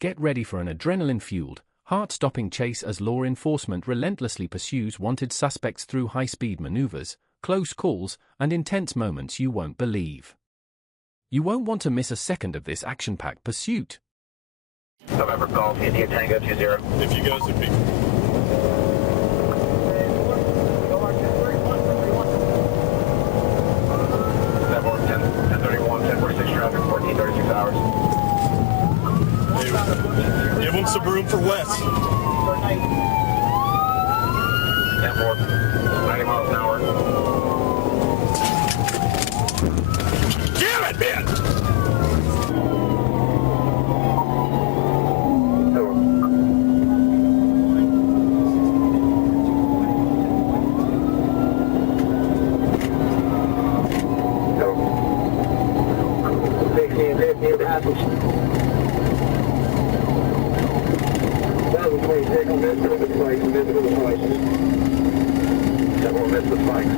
Get ready for an adrenaline-fueled, heart-stopping chase as law enforcement relentlessly pursues wanted suspects through high-speed maneuvers, close calls, and intense moments you won't believe. You won't want to miss a second of this action-packed pursuit. November Golf, India Tango 20. If you guys would be... Give them some room for Wes. 10-4, 90 miles an hour. Damn it, man! Several missed the spikes.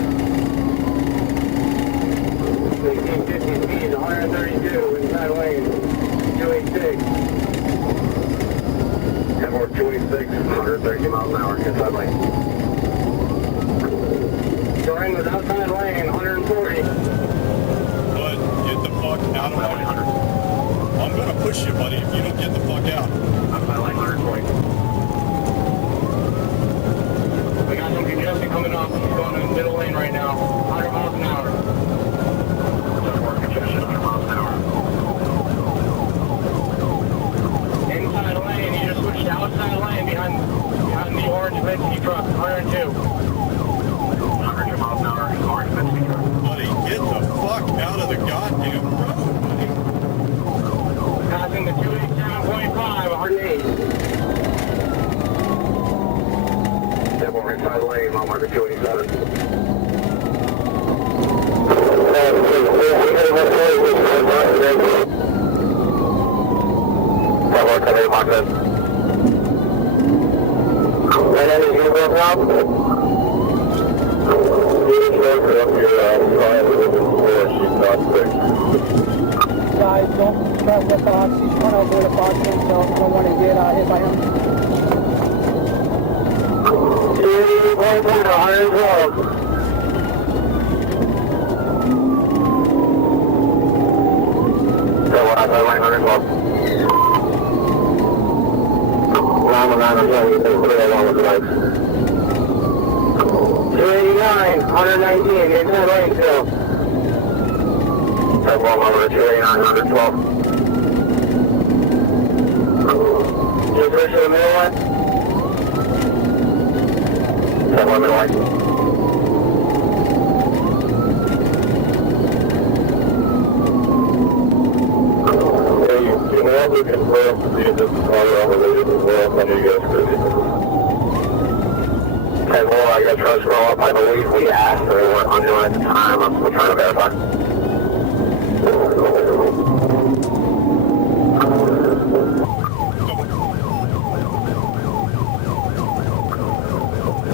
1850 speed, 132, inside lane, 286. 10-4, 286, 130 miles an hour, inside lane. Going with outside lane, 140. Bud, get the fuck out of my lane. I'm gonna push you, buddy, if you don't get the fuck out. Outside lane, 140. We got some congestion coming up. He's going in the middle lane right now. 100 miles an hour. Congestion, 100 miles an hour. Inside lane, you just switched to outside lane behind the orange Mitsubishi truck. 102. 102 miles an hour. Orange Mitsubishi truck. Buddy, get the fuck out of the goddamn road, buddy. Passing the 287.5, 108. We're inside lane, mile marker 287. Guys, don't trust the box. He's trying to avoid a box himself. You don't want to get hit by him. 112. So what I thought 112. Along the line, I'm telling you, they're clear along with the lights. 289, 119, inside lane still. So one over 289, 112. Just push to the middle one. 10 1 middle line. You know, we can confirm to see if this is all related as well. I know you guys could. 10 more, I got trucks roll up. I believe we asked, or we weren't undoing at the time. I'm still trying to verify.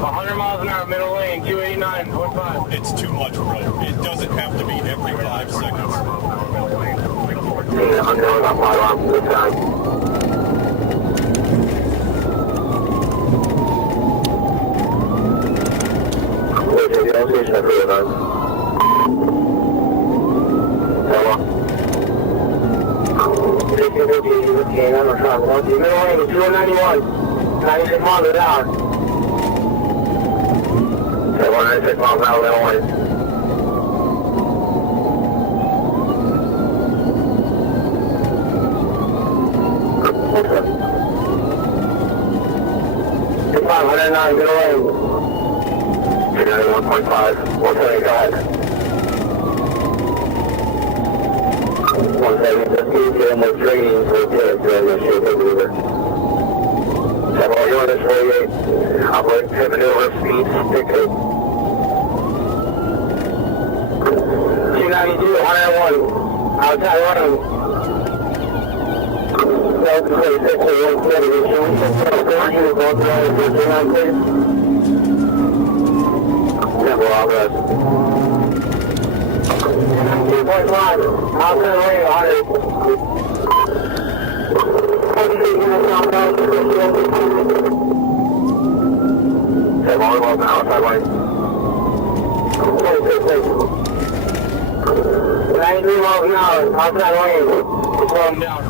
100 miles an hour, middle lane, 289.5. It's too much, bro. It doesn't have to be every 5 seconds. Yeah, I'm doing about 5 miles at a time. Middle lane, 291. 96 miles an hour. 196 miles an hour, middle lane. Okay. 509, middle lane. 291.5. 170, go ahead. 170, just keep getting more training for the kids, and then shoot the mover. 7 you're on this 48. Operate pivot over speed, stick it. 292, 101. Outside running. 26, 170, shooting 6.4, going down to 59, please. Temple outlet. 2.5, outside lane, 100. 46, miles an hour, sideways. 93 miles an hour, outside lane. Slow him down.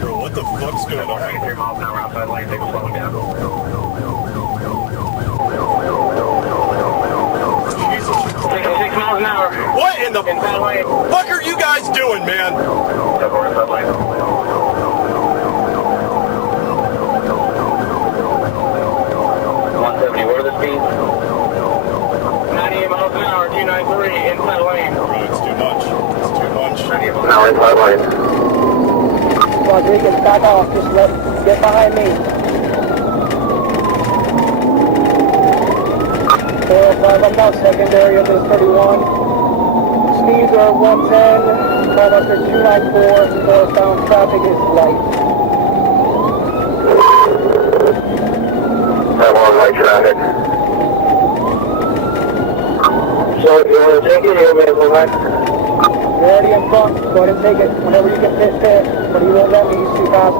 Bro, what the fuck's going on? 93 miles an hour, outside lane, they can slow him down. Jesus. 66 miles an hour. What in the Inside lane. fuck are you guys doing, man? Inside lane. 170, what are the speeds? 98 miles an hour, 293, inside lane. Bro, it's too much. It's too much. 98 miles an hour, inside lane. Rodriguez, back off. Just get behind me. 405, I'm now secondary of this 31. Speeds are 110, kilometer 294, northbound traffic is light. That was light traffic. So, you want to take it here, man, for what? You're already in front, go ahead and take it. Whenever you can pit, but he won't let me, he's too fast.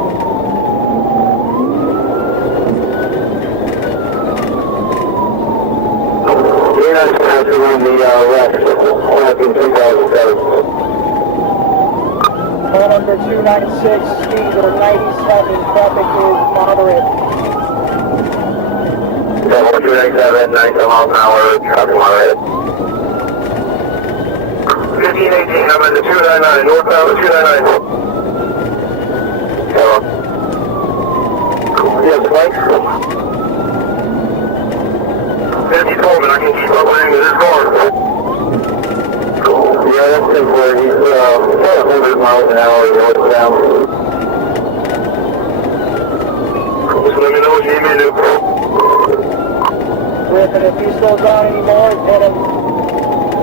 You're not passing on the west, back in 2007. Call number 296, speeds are 97, traffic is moderate. Yeah, 297, 97 miles an hour, traffic moderated. 1518, I'm at the 299, northbound the 299. Hello. Yes, Mike? 50 Coleman, I can keep up with him with his car. Yeah, that's simple. He's 100 miles an hour northbound. Just let me know what you need me to do. And if he slows down anymore, hit him.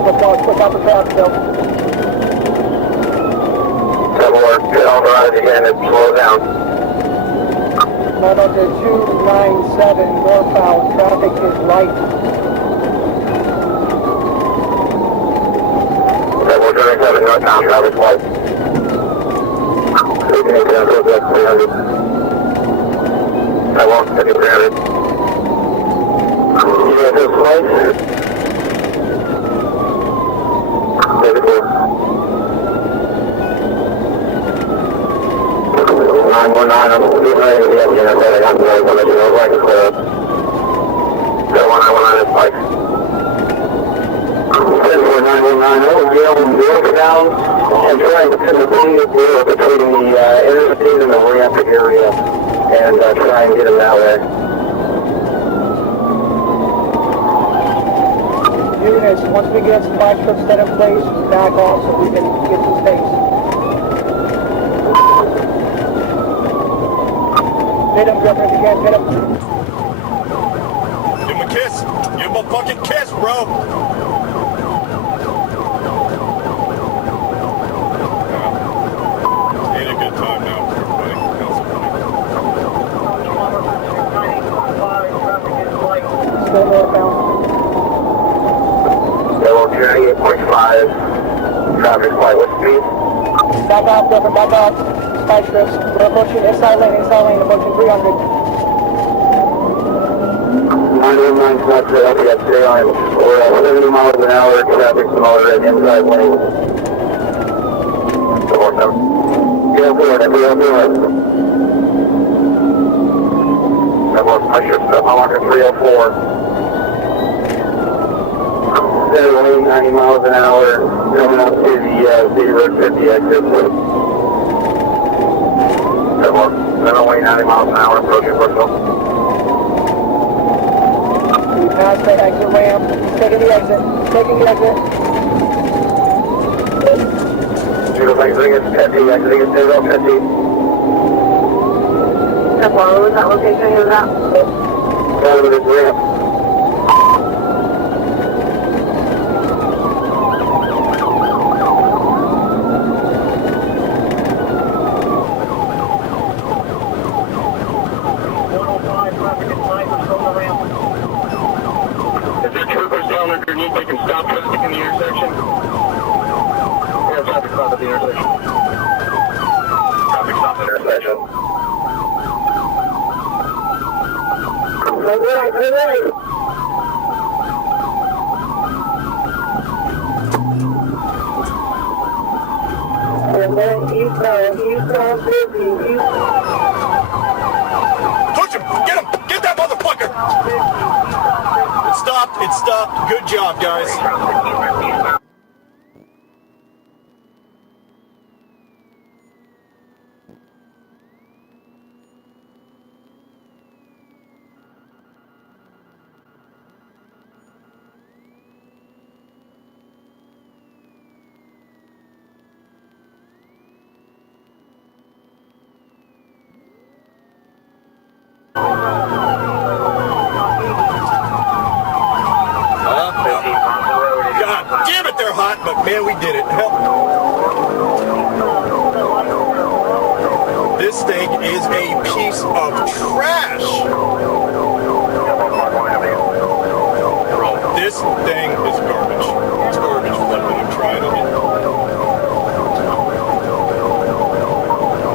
Push out the traffic though. That will work. Get on the rise again and slow down. Now up to 297 northbound, traffic is light. That will 297 northbound, traffic light. 300. That will 300. You got this light? 919, I'm getting ready to get in. I said I got the right one, you know, like it's clear. Got 1919 is Spike. 919, I will be able to look down and try to put the thing between the interstate and the ramp area and try and get him that way. Units, once we get some flash strips set in place, back off so we can get some space. Hit him, Griffin, if you can, hit him. Give him a kiss. Give him a fucking kiss, bro. Ain't a good time now for everybody. Still northbound. Level 298.5, traffic light with speed. Back off, Griffin, back off. Spy strips. We're approaching inside lane, approaching 300. 919 not set up yet, stay on. We're at 70 miles an hour, traffic's moderate, inside lane. Support them. Get up here, get up here. That was my ship stuff, I'm on 304. Center lane, 90 miles an hour, coming up to the City Road 50 exit. That was center lane, 90 miles an hour, approaching Brooksville. We passed the exit ramp. Taking the exit. Exiting is Petty, exiting is Citadel Petty. And what was that location you was at? Bottom of this ramp. If the troopers down underneath, they can stop traffic in the intersection. We have traffic stop at the intersection. Traffic stop at the intersection. Push him! Get him! Get that motherfucker! It stopped. It stopped. Good job, guys. God damn it, they're hot, but man, we did it. This thing is a piece of trash. Bro, this thing is garbage. It's garbage. Flipping and trying it.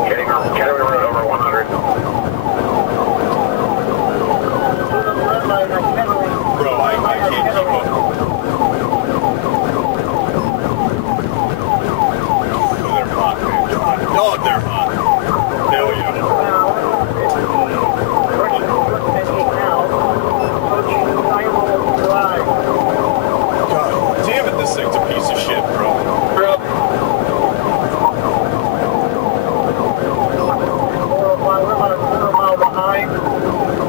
Getting over 100. Bro, I can't keep up. Oh, they're hot, man. Oh, they're hot. Hell yeah. God damn it, this thing's a piece of shit, bro.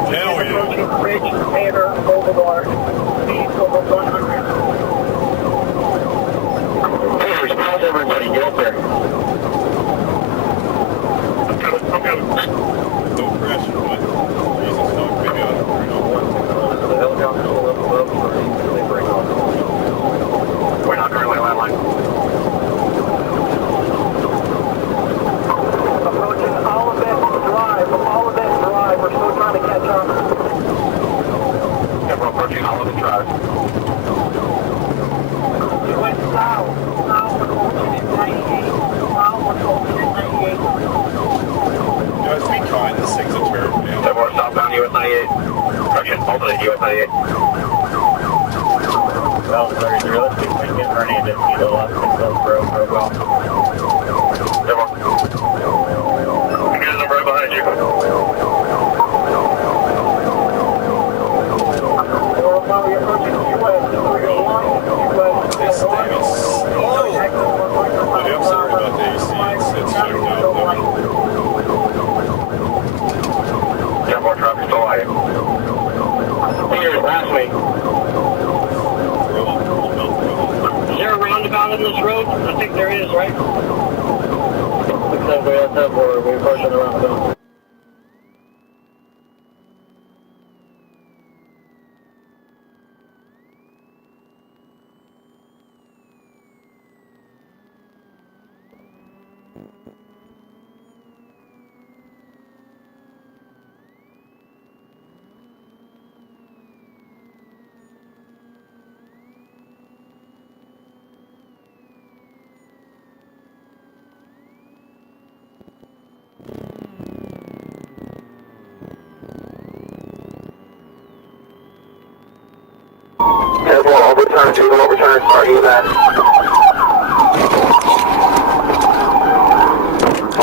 Hell yeah. Bridge, Tanner, Boulevard, speed over 100. Hey, response everybody, get up there. I'm coming. No pressure, but Jesus, dog, baby, I don't know. The helicopter's a little low, so they break off. We're not currently on that line. Approaching Olivet Drive, we're still trying to catch up. Yeah, we're approaching Olivet Drive. We went south, we're approaching at 98, we're approaching at 98. Guys, be kind, this thing's a turd, man. So we're southbound US 98. Correction, alternate US 98. Well, 33, let's see if we can get Hernandez to the left control for well. Guys, I'm right behind you. We're approaching US 301, This thing is slow. Buddy, I'm sorry about the AC. It's checked out, though. Yeah, more traffic still live. Here, pass me. Is there a roundabout in this road? I think there is, right? Looks like we have that for we're approaching the roundabout. Overturn, are you back?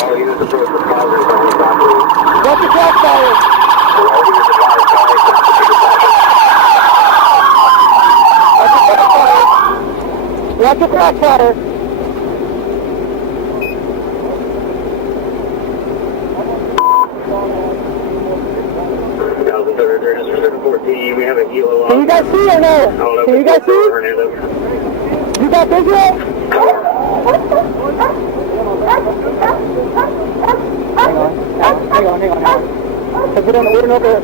All units approach for positive on the property. What's the crash fire? All units advised, Watch the crash fire. We have a helo. Can you guys see or no? Can you guys see? You got visual? Hang on. Because we're in over.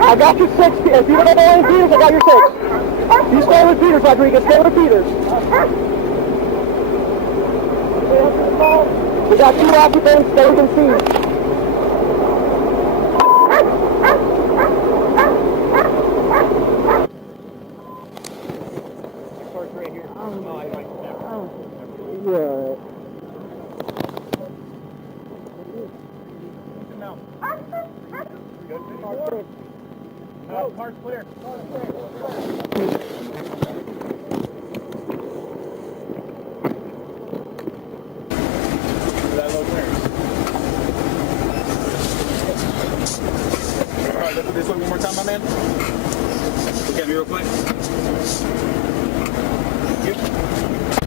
I got your 6. If you don't know any Peters, I got your 6. You stay with Peters, Rodriguez. Stay with Peters. We got 2 occupants. Stay with C. Car's clear. That low clearance. Alright, look at this one more time, my man. Look at me real quick. Yep.